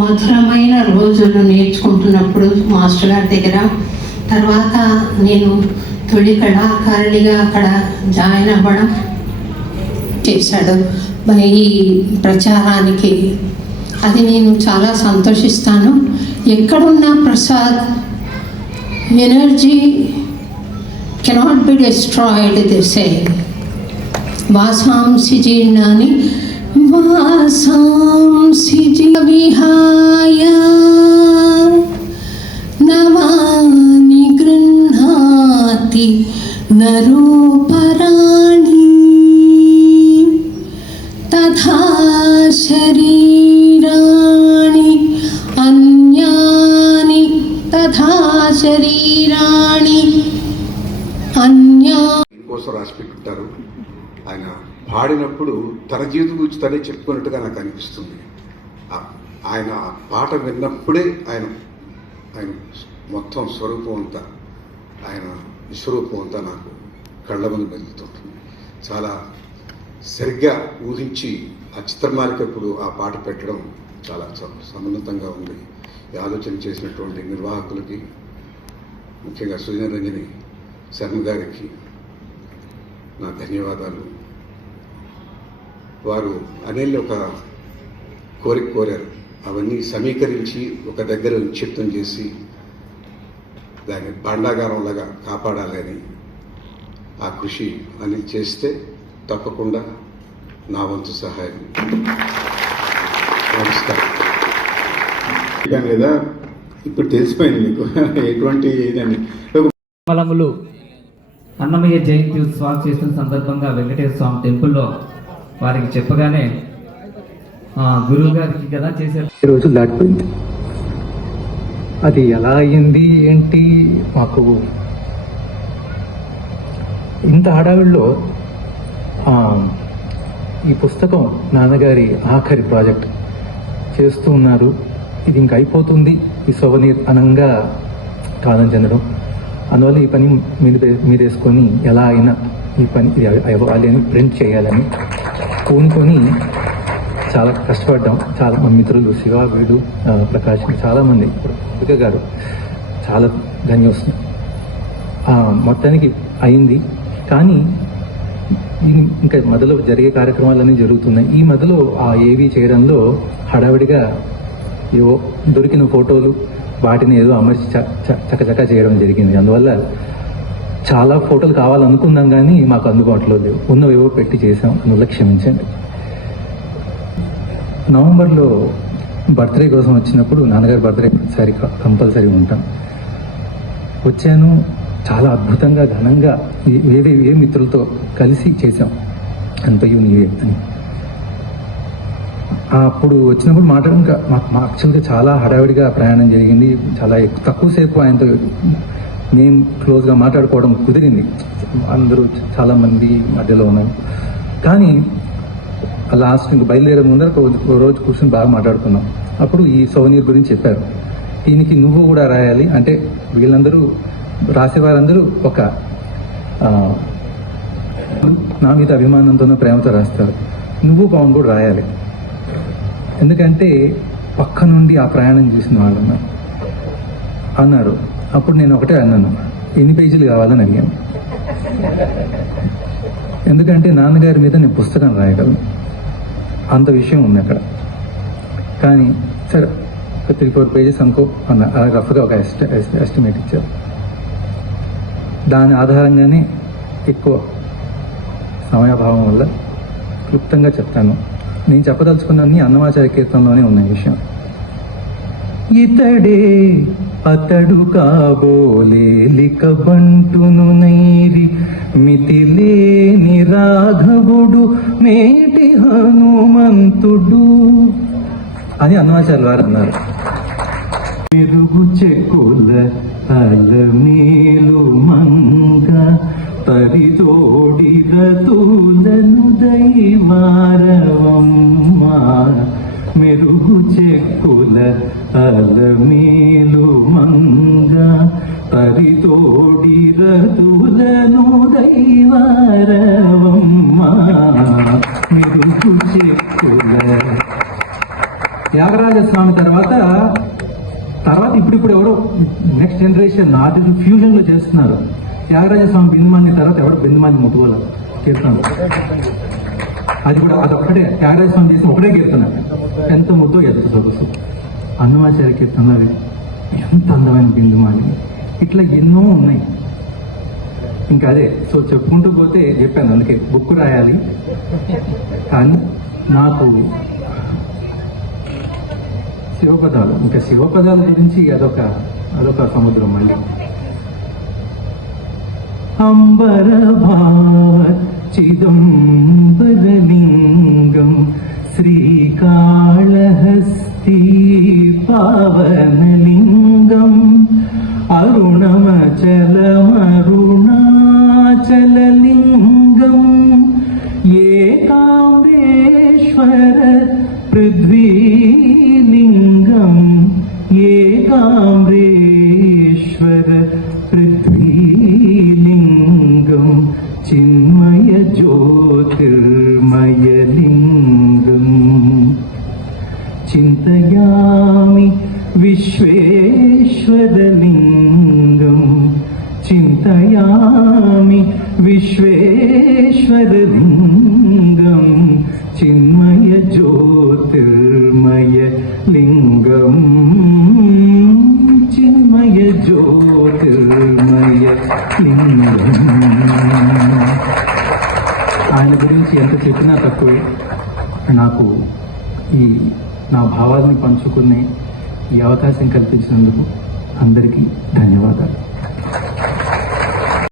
మధురమైన రోజులు నేర్చుకుంటున్నప్పుడు మాస్టర్ గారి దగ్గర, తర్వాత నేను తొలి కళాకారుడిగా అక్కడ జాయిన్ అవ్వడం చేశాడు ఈ ప్రచారానికి. అది నేను చాలా సంతోషిస్తాను. ఎక్కడున్నా Prasad energy cannot be destroyed దిసే వాసాంసి జీర్ణాన్ని వాసాంసి విహాయ నవాని గృహ్ణాతి నరూపరాణి తథా శరీరాణి అన్యాని తథా శరీరాణి అన్యా కోసం రాసి పెట్టుకుంటారు. ఆయన పాడినప్పుడు తన జీవితం గురించి తనే చెప్పుకున్నట్టుగా నాకు అనిపిస్తుంది. ఆయన పాట విన్నప్పుడే ఆయన మొత్తం స్వరూపం అంతా, ఆయన విశ్వరూపం అంతా నాకు కళ్ళ ముందు మెదులుతుంటుంది. చాలా సరిగ్గా ఊహించి ఆ చిత్రమాలికప్పుడు ఆ పాట పెట్టడం చాలా సమున్నతంగా ఉంది. ఈ ఆలోచన చేసినటువంటి నిర్వాహకులకి, ముఖ్యంగా సుజన రంజని శర్మ గారికి నా ధన్యవాదాలు. వారు అనిల్ ఒక కోరిక కోరారు, అవన్నీ సమీకరించి ఒక దగ్గర నిక్షిప్తం చేసి దాన్ని భాండాగారంలాగా కాపాడాలని. ఆ కృషి అనిల్ చేస్తే తప్పకుండా నా వంతు సహాయం. నమస్కారం. లేదా ఇప్పుడు తెలిసిపోయింది మీకు ఎటువంటి ఇదండి. అన్నమయ్య జయంతి ఉత్సవాలు చేస్తున్న సందర్భంగా వెంకటేశ్వర స్వామి టెంపుల్లో వారికి చెప్పగానే గురువు గారికి కదా చేశారు. ఈరోజు దాటిపోయింది. అది ఎలా అయ్యింది ఏంటి మాకు ఇంత హడావిడిలో ఈ పుస్తకం నాన్నగారి ఆఖరి ప్రాజెక్ట్ చేస్తూ ఉన్నారు. ఇది ఇంక అయిపోతుంది ఈ సొవనీర్ అనంగా కాలం చెందడం. అందువల్ల ఈ పని మీరు వేసుకొని ఎలా అయినా ఈ పని అవ్వాలి అని ప్రింట్ చేయాలని పూనుకొని చాలా కష్టపడ్డాం. చాలా మా మిత్రులు శివ, వీడు, ప్రకాష్, చాలామంది, దుర్గ గారు చాలా ధన్యవాదాలు. మొత్తానికి అయింది. కానీ ఇంకా మొదలు జరిగే కార్యక్రమాలన్నీ జరుగుతున్నాయి. ఈ మొదలు ఆ ఏవి చేయడంలో హడావిడిగా ఏవో దొరికిన ఫోటోలు వాటిని ఏదో అమర్చి చకచకా చేయడం జరిగింది. అందువల్ల చాలా ఫోటోలు కావాలనుకున్నాం కానీ మాకు అందుబాటులో లేవు. ఉన్నవేవో పెట్టి చేసాం, అందువల్ల క్షమించండి. నవంబర్లో బర్త్డే కోసం వచ్చినప్పుడు, నాన్నగారి బర్త్డే సరి కంపల్సరీ ఉంటాం, వచ్చాను. చాలా అద్భుతంగా ఘనంగా ఏ మిత్రులతో కలిసి చేసాం అంతయు నీవే అని. అప్పుడు వచ్చినప్పుడు మాట్లాడడం యాక్చువల్గా చాలా హడావిడిగా ప్రయాణం జరిగింది. చాలా తక్కువసేపు ఆయనతో మేము క్లోజ్గా మాట్లాడుకోవడం కుదిరింది. అందరూ చాలామంది మధ్యలో ఉన్నారు. కానీ లాస్ట్ ఇంక బయలుదేరే ముందర ఒక రోజు కూర్చొని బాగా మాట్లాడుకున్నాం. అప్పుడు ఈ సోవనీర్ గురించి చెప్పారు. దీనికి నువ్వు కూడా రాయాలి అంటే, వీళ్ళందరూ రాసేవారందరూ ఒక నా మీద అభిమానంతోనో ప్రేమతో రాస్తారు, నువ్వు పవన్ కూడా రాయాలి. ఎందుకంటే పక్క నుండి ఆ ప్రయాణం చేసిన వాళ్ళు అన్నారు. అప్పుడు నేను ఒకటే అన్నాను, ఎన్ని పేజీలు కావాలని అడిగాను. ఎందుకంటే నాన్నగారి మీద నేను పుస్తకం రాయగలను, అంత విషయం ఉంది అక్కడ. కానీ సరే 3-4 పేజెస్ అనుకో అన్న, అలా రఫ్గా ఒక ఎస్టిమేట్ ఇచ్చారు. దాని ఆధారంగానే ఎక్కువ సమయాభావం వల్ల క్లుప్తంగా చెప్తాను. నేను చెప్పదలుచుకున్నన్ని అన్నమాచార్య కీర్తనలోనే ఉన్న విషయం. ఇతడే అతడు కాబోలే లిక బంటును నైరి మితిలేని రాఘవుడు మేటి హనుమంతుడు అని అన్నమాచార్యులు వారు అన్నారు. మెరుగు చెక్కుల అలమేలు మంగ పరిజోడి రతులను దైవారవమ్మ మెరుగు చెక్కుల అలమేలు మంగ పరితోడి రతులను దైవారవమ్మ మెరుగు చెక్కుల. త్యాగరాజ స్వామి తర్వాత ఇప్పుడు ఎవరో నెక్స్ట్ జనరేషన్ ఆర్టిస్ట్ ఫ్యూజన్ లో చేస్తున్నారు. త్యాగరాజ స్వామి బిందుమాని తర్వాత ఎవరు బిందుమాని ముట్టుకోల కీర్తనలు, అది కూడా అదొక్కటే త్యాగరాజ స్వామి చేసిన ఒకటే కీర్తన, ఎంత ముద్దో ఎంత సొగసు. అన్నమాచార్య కీర్తనలు ఎంత అందమైన బిందుమాని, ఇట్లా ఎన్నో ఉన్నాయి. ఇంకా అదే సో చెప్పుకుంటూ పోతే చెప్పాను, అందుకే బుక్ రాయాలి. కానీ నాకు శివపదాలు, ఇంకా శివపదాల గురించి అదొక సముద్రం మళ్ళీ. అంబర భావ చిదంబరలింగం శ్రీకాళహస్తి పావనలింగం అరుణమచలమరుణాచలలింగం ఏకాంబరేశ్వర పృథ్వీలింగం ఏకాంబరేశ్వర పృథ్వీలింగం చిన్మయ జ్యోతిర్మయలింగం చింతయామి విశ్వేశ్వరలింగం చింతయామి విశ్వేశ్వరలింగం చిన్మయ జ్యోతిర్మయ లింగం చిన్మయ జ్యోతిర్మయ లింగం. ఆయన గురించి ఎంత చెప్పినా తక్కువే. నాకు నా భావాల్ని పంచుకునే ఈ అవకాశం కల్పించినందుకు అందరికీ ధన్యవాదాలు.